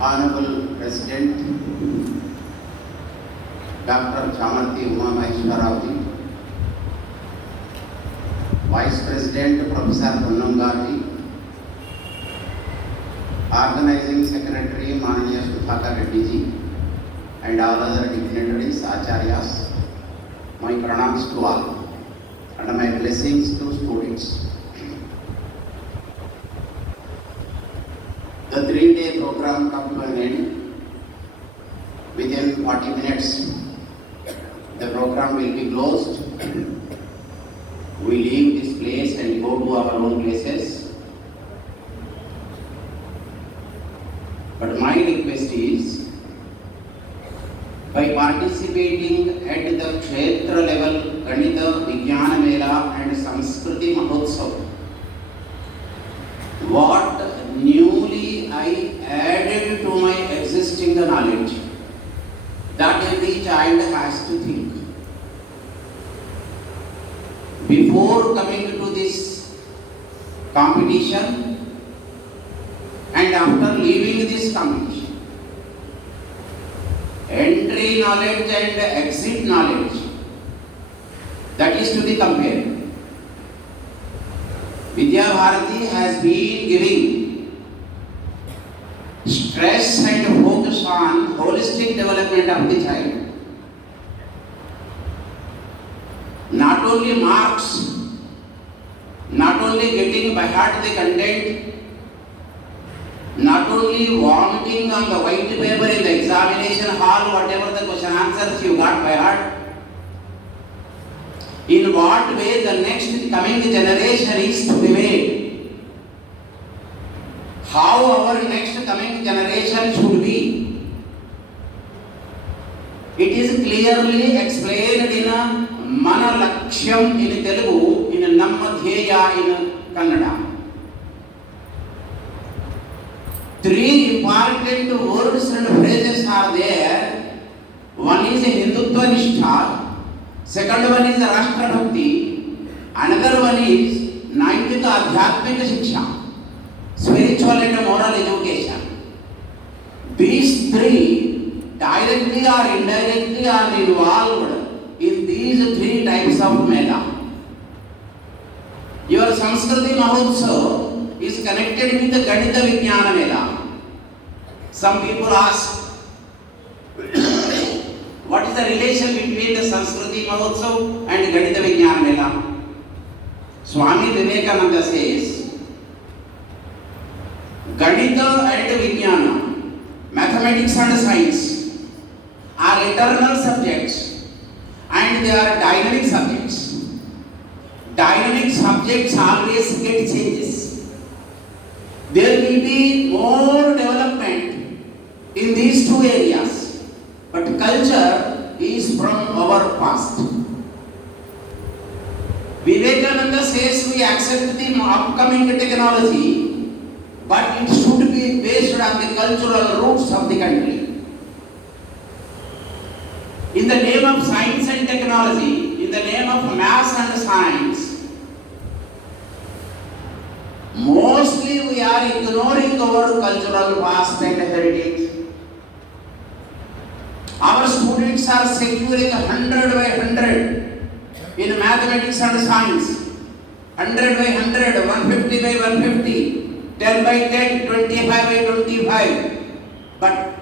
Honorable President Dr. Chamarthi Umamaheshwaraji, Vice President Professor Ponnamgarji, Organizing Secretary Mananiya Sudhakar Reddy ji, and all other dignitaries, Acharyas, my pranams to all and my blessings to students. The 3-day program comes to an end. Within 40 minutes, the program will be closed. We leave this place and go to our own places. But my request is, by participating at the Kshetra level Ganitha, Vignana, Mela and Sanskriti Mahotsav, what newly I added to my existing knowledge, that every child has to think. Before coming to this competition and after leaving this competition, entry knowledge and exit knowledge, that is to be compared. Vidya Bharati has been giving stress and focus on holistic development of the child. Not only marks, not only getting by heart the content, not only vomiting on the white paper in the examination hall, whatever the question answers you got by heart. In what way the next coming generation is to be made? How our next coming generation should be? It is clearly explained in a Mana Lakshyam in Telugu, in a Namma Dheya in Kannada. 3 important words and phrases are there. One is Hindutva Nishtha. Second one is Rashtra Bhakti, another one is Naikika Adhyatmika Shiksha, spiritual and moral education. These 3 directly or indirectly are involved in these 3 types of mela. Your Sanskriti Mahotsav is connected with the Ganitha Vignana Mela. Some people ask, what is the relation between the Sanskriti Mahotsav and Ganitha Vignana Mela? Swami Vivekananda says, Ganitha and Vignana, mathematics and science, are eternal subjects and they are dynamic subjects. Dynamic subjects always get changes. There will be more development in these 2 areas. But culture is from our past. Vivekananda says we accept the upcoming technology, but it should be based on the cultural roots of the country. In the name of science and technology, in the name of maths and science, mostly we are ignoring our cultural past and heritage. Our students are securing 100 by 100 in mathematics and science, 100 by 100, 150 by 150, 10 by 10, 25 by 25. But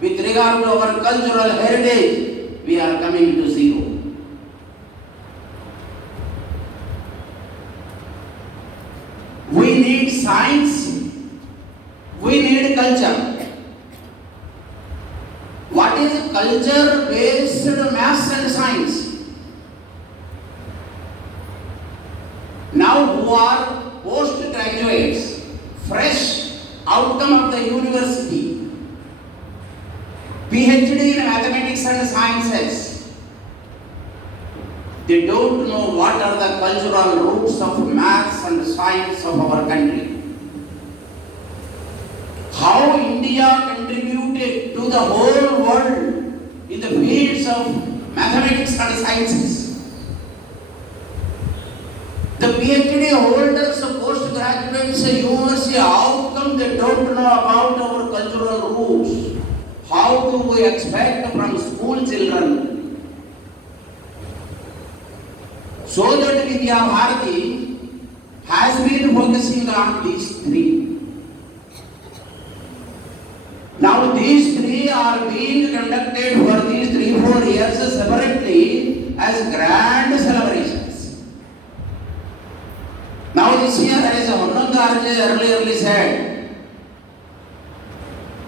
with regard to our cultural heritage, we are coming to 0. We need science, we need culture. What is culture-based maths and science? Now who are postgraduates, fresh outcome of the university, PhD in mathematics and sciences, they don't know what are the cultural roots of maths and science of our country. How India contributed to the whole world in the fields of mathematics and sciences. The PhD holders, postgraduates, graduates of university, how come they don't know about our cultural roots? How do we expect from school children? So that Vidya Bharati has been focusing on these three. Now these three are being conducted for these 3-4 years separately as grand celebrations. Now this year, as Honangarje earlier said,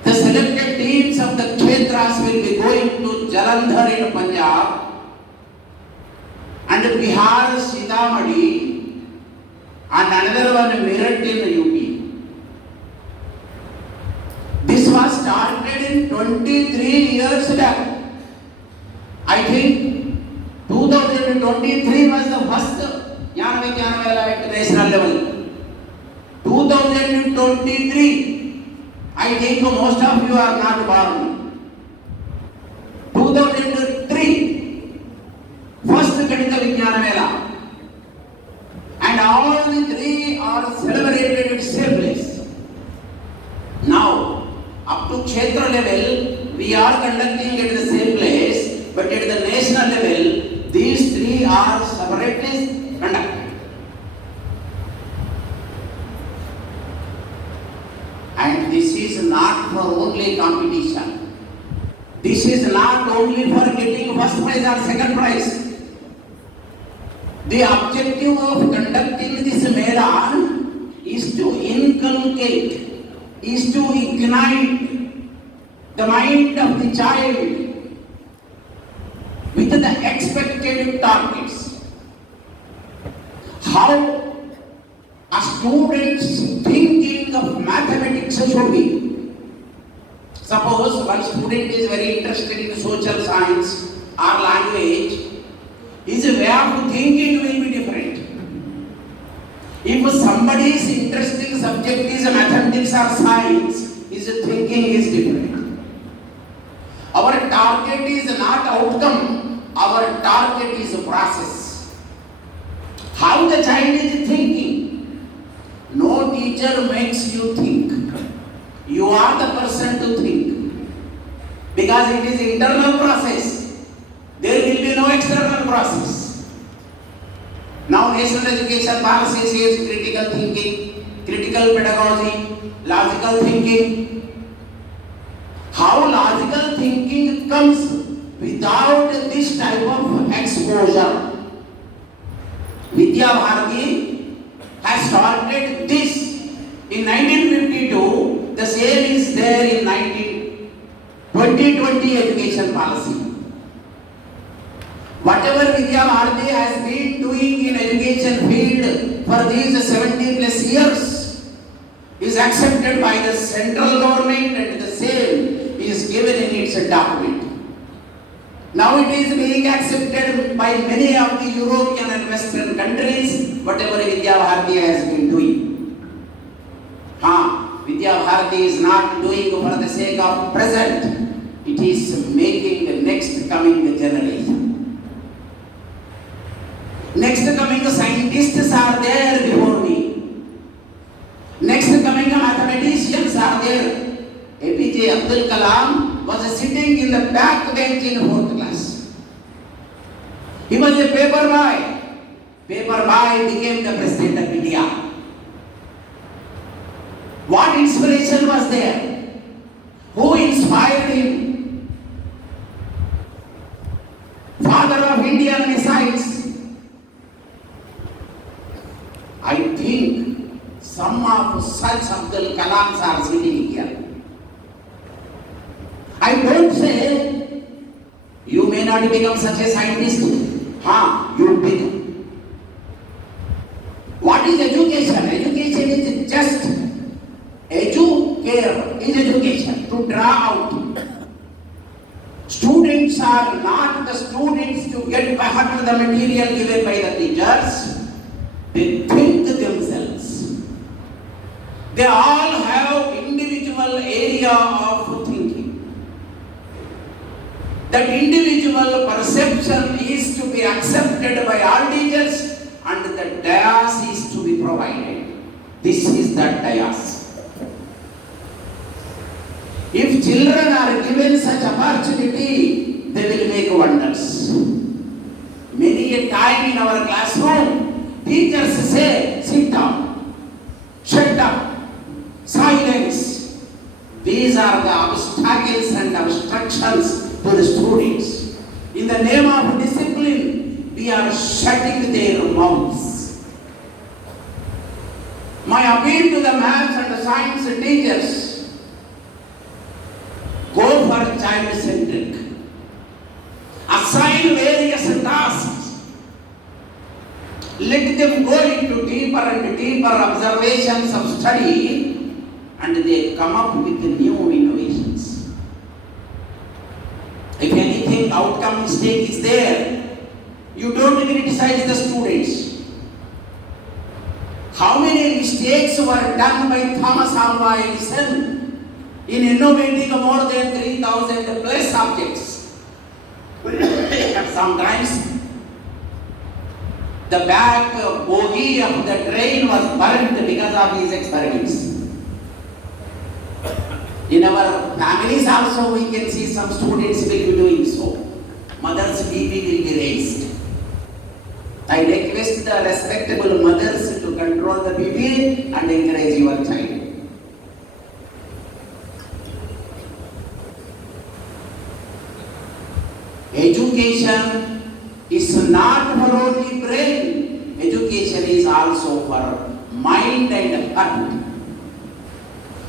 the selected teams of the Kshetras will be going to Jalandhar in Punjab and Bihar, Sitamarhi, and another one Meerut in UP. This was started in 23 years back. I think 2023 was the first Jnana Vignana Mela at national level. 2023, I think most of you are not born. 2003, first ganitha Vignana Mela. And all the three are celebrated at same place. Now, up to Kshetra level, we are conducting at the same place, but at the national level, these three are separately conducted. And this is not for only competition. This is not only for getting first prize or second prize. The objective of conducting this Mela is to inculcate, is to ignite the mind of the child with the expected targets. How a student's thinking of mathematics should be. Suppose one student is very interested in social science or language, his way of thinking will be different. If somebody's interesting subject is mathematics or science, his thinking is different. Our target is not outcome, our target is a process. How the child is thinking? No teacher makes you think. You are the person to think. Because it is internal process. There will be no external process. Now national education policy says critical thinking, critical pedagogy, logical thinking. How logical thinking comes without this type of exposure? Vidya Bharati has started this in 1952. The same is there in 2020 education policy. Whatever Vidya Bharati has been doing in education field for these 70 plus years is accepted by the central government and the same is given in its document. Now it is being accepted by many of the European and Western countries, whatever Vidya Bharati has been doing. Vidya Bharati is not doing for the sake of present, it is making the next coming generation. Next coming scientists are there before me. Next coming mathematicians are there. APJ Abdul Kalam was sitting in the back bench in 4th class. He was a paper boy. Paper boy became the president of India. What inspiration was there? Who inspired him? Father of Indian missiles. I think some of such Abdul Kalams are sitting here. I don't say you may not become such a scientist. You become. What is education? Education is just educare is education, to draw out. Students are not the students to get back to the material given by the teachers. They think themselves. They all have individual area of thinking. That individual perception is to be accepted by all teachers and the dais is to be provided. This is that dais. If children are given such opportunity, they will make wonders. Many a time in our classroom, teachers say, sit down, shut up, silence. These are the obstacles and obstructions to the students. In the name of discipline, we are shutting their mouths. My appeal to the maths and science teachers, go for child-centric. Assign various tasks. Let them go into deeper and deeper observations of study, and they come up with new innovations. If anything outcome mistake is there, you don't criticize the students. How many mistakes were done by Thomas Alva Edison in innovating more than 3,000 plus objects? Sometimes the back bogie of the train was burned because of these experiments. In our families also we can see some students will be doing so. Mother's BP will be raised. I request the respectable mothers to control the BP and encourage your child. Education is not for only brain. Education is also for mind and heart.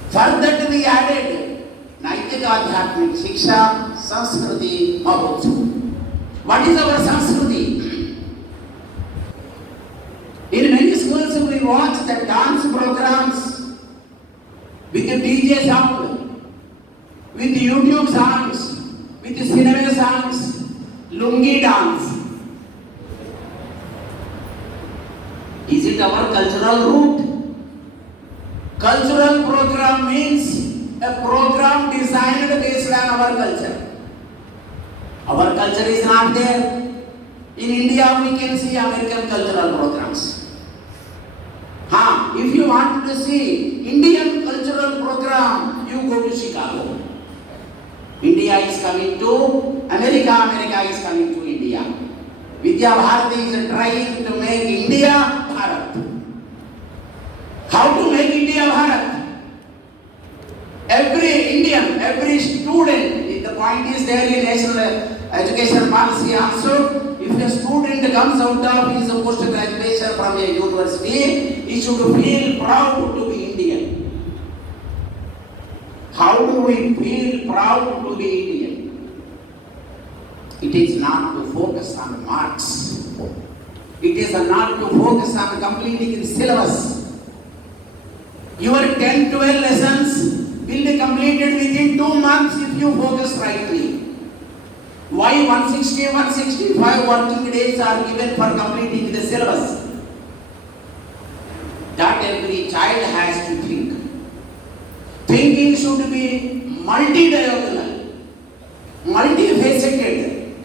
For that we added Naitika Adhyatmik Shiksha, Sanskriti, Mahotsav. What is our Sanskriti? In many schools we watch the dance programs with the DJ sound, with YouTube songs, with the cinema songs, lungi dance. Is it our cultural root? Cultural program means a program designed based on our culture. Our culture is not there. In India we can see American cultural programs. If you want to see Indian cultural program, you go to Chicago. India is coming to America, America is coming to India. Vidya Bharati is trying to make India Bharat. How to make India Bharat? Every Indian, every student, the point is there in national education policy also, if a student comes out of his post-graduation from a university, he should feel proud to be Indian. How do we feel proud to be Indian? It is not to focus on marks. It is not to focus on completing the syllabus. Your 10-12 lessons will be completed within 2 months if you focus rightly. Why 165 working days are given for completing the syllabus? That every child has to think. Thinking should be multi-diagonal, multifaceted.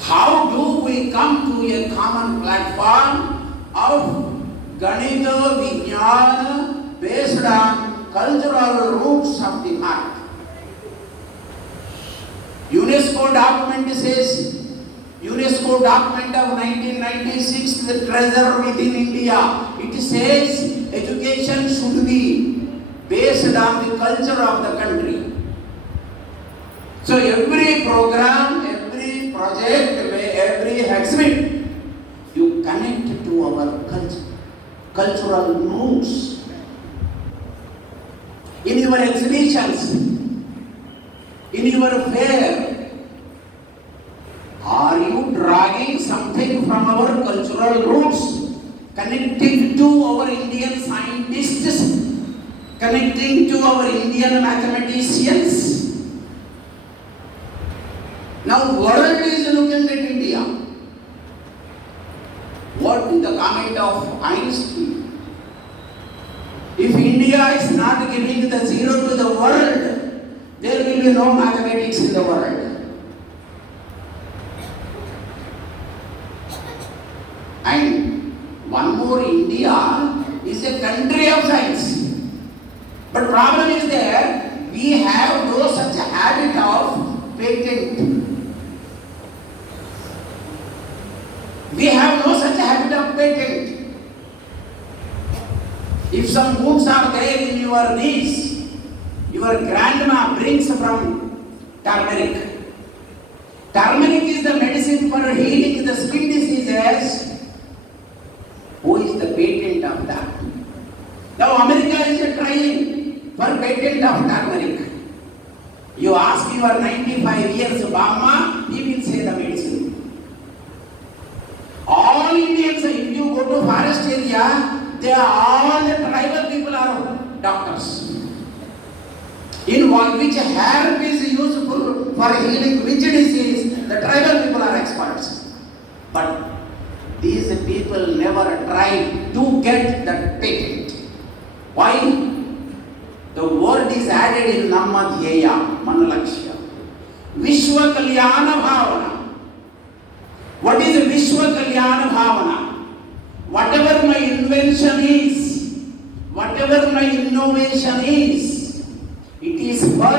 How do we come to a common platform of ganitha, vignana based on cultural roots of the heart? UNESCO document says, UNESCO document of 1996, the treasure within India, it says education should be based on the culture of the country. So every program, every project, every exhibit, you connect to our culture, cultural roots. In your exhibitions, in your fair, are you dragging something from our cultural roots, connecting to our Indian scientists, connecting to our Indian mathematicians? Now world is looking at India. What is the comment of Einstein? If India is not giving the zero to the world, there will be no mathematics in the world. And one more, India is a country of science. But problem is there, we have no such habit of patent. We have no such habit of patent. If some wounds are there in your knees, your grandma brings from turmeric. Turmeric is the medicine for healing the skin diseases. Who is the patent of that? Now America is trying for patent of turmeric. You ask your 95 years Obama, he will say the medicine. All Indians, if you go to forest area, they are all the tribal people are doctors. In which herb is useful for healing which disease, the tribal people are experts. But these people never tried to get that patent. Why? The word is added in Namadhyeya, Manalakshya. Vishwa Kalyana Bhavana. What is Vishwa Kalyana Bhavana? Whatever my invention is, whatever my innovation is, it is for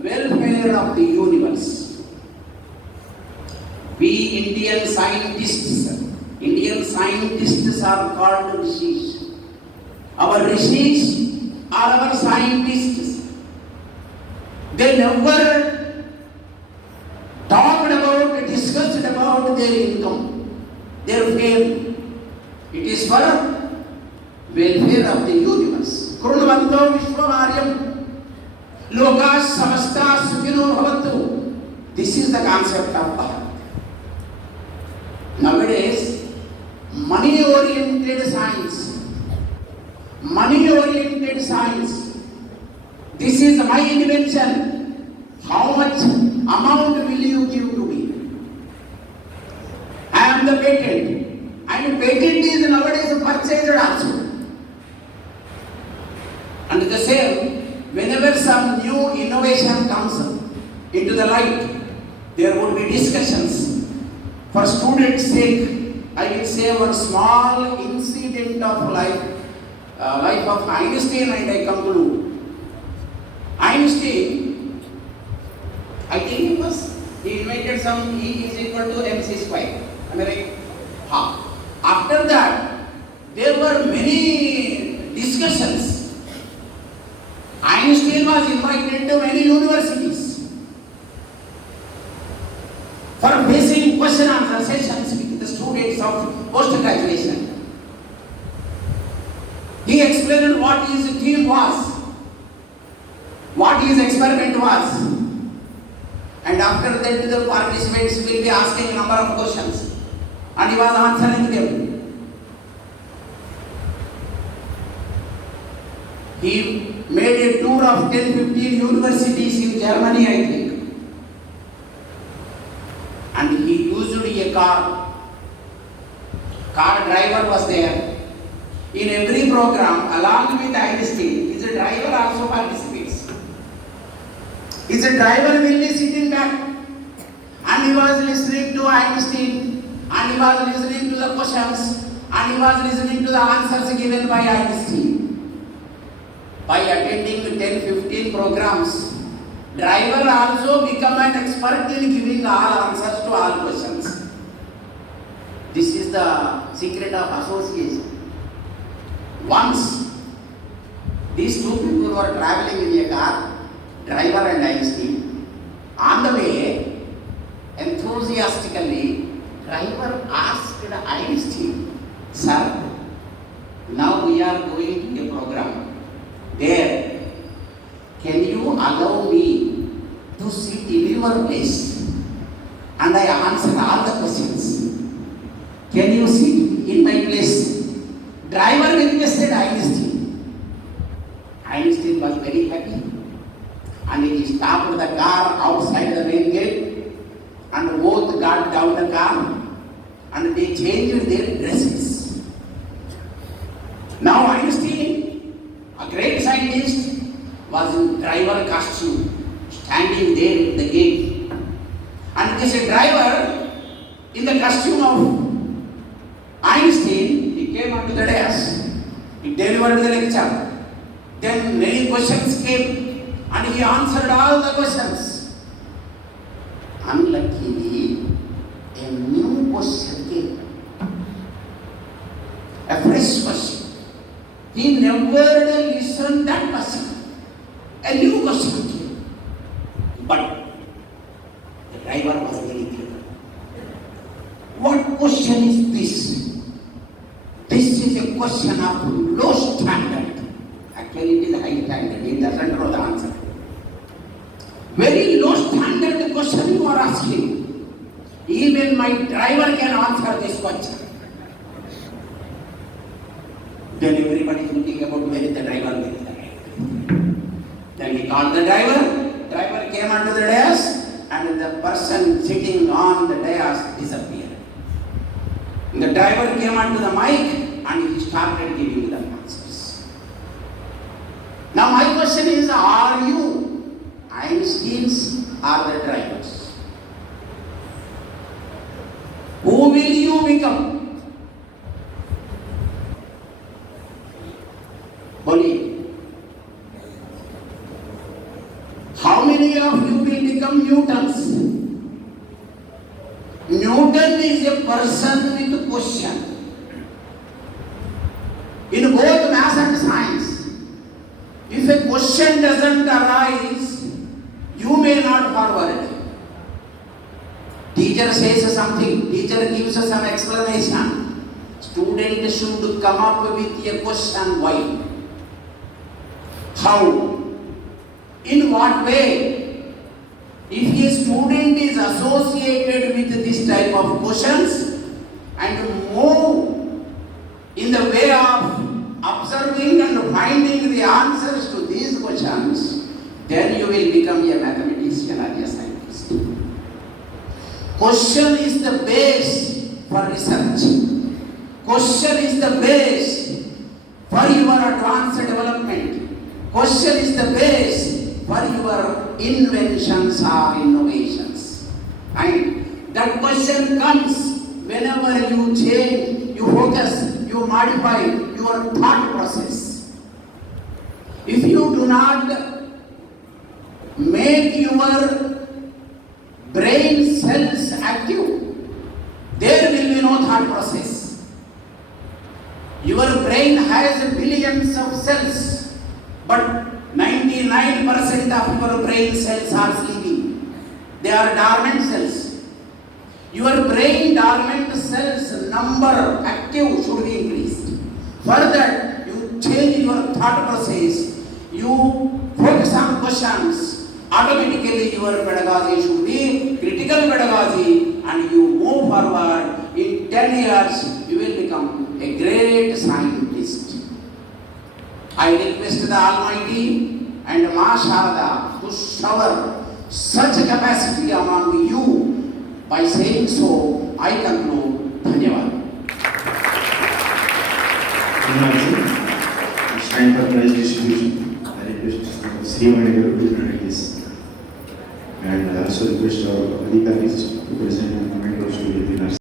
welfare of the universe. We Indian scientists are called rishis. Our rishis are our scientists. They never talked about, discussed about their income, their fame. It is for welfare of the universe. Kurunvanto Vishwamaryam Lokas Samasta Sukhino Bhavantu. This is the concept of Bharat. Nowadays, money-oriented science. This is my invention. How much amount will you give to me? I am the patent. And patent is nowadays purchased also. And the same, whenever some new innovation comes into the light, there would be discussions. For students' sake, I will say one small incident of life of Einstein, and I conclude. Einstein, I think he invented some E is equal to mc square. Am I right? After that, there were many discussions. Einstein was invited to many universities for facing question answer sessions with the students of post-graduation. He explained what his theme was, what his experiment was, and after that the participants will be asking a number of questions, and he was answering them. He made a tour of 10-15 universities in Germany, I think, and he used a car. Car driver was there. In every program, along with Einstein, his driver also participates. His driver will be sitting back, and he was listening to Einstein, and he was listening to the questions, and he was listening to the answers given by Einstein. By attending 10-15 programs, driver also become an expert in giving all answers to all questions. This is the secret of association. Once, these two people were traveling in a car, driver and Einstein. On the way, enthusiastically, driver asked Einstein, "Sir, now we are going to a program. There, can you allow me to sit in your place and I answer all the questions? Can you sit in my place?" Driver requested Einstein. Einstein was very happy, and he stopped the car outside the main gate, and both got down the car, and they changed their dresses. Now Einstein, a great scientist, was in driver costume, standing there in the gate, and this driver in the costume of Einstein, he came onto the dais. He delivered the lecture. Then many questions came and he answered all the questions. Unluckily, a new question came. A fresh question. He never listened that question. A new question came. But the driver was very clear. What question is this? This is a question of low standard. Actually, it is high standard. He doesn't know the answer. Very low standard question you are asking. Even my driver can answer this question. Then everybody is thinking about where is the driver, where is the driver. Then he called the driver. Driver came onto the dais and the person sitting on the dais disappeared. The driver came onto the mic and he started giving the answers. Now my question is, are you Einsteins or the drivers? Who will you become? Boliye. How many of you will become Newtons? Newton is a person with a question. In both math and science, if a question doesn't arise, you may not forward. Teacher says something, teacher gives us some explanation. Student should come up with a question, why? How? In what way? If a student is associated with this type of questions and move in the way of observing and finding the answers to these questions, then you will become a mathematician or a scientist. Question is the base for research. Question is the base for your advanced development. Question is the base for your inventions or innovations. And that question comes whenever you change, you focus, you modify your thought process. If you do not make your brain cells active, there will be no thought process. Your brain has billions of cells, but 99% of your brain cells are sleeping. They are dormant cells. Your brain dormant cells number active should be increased. Further, you change your thought process. You focus on questions. Automatically your pedagogy should be critical pedagogy and you move forward. In 10 years, you will become a great scientist. I request the Almighty and Ma Sharada to shower such a capacity among you. By saying so, I conclude. Dhanyavad. It's time for prize distribution. I request Sri Manager to present this. And I also request our Adhikaris to present the comment to the winners.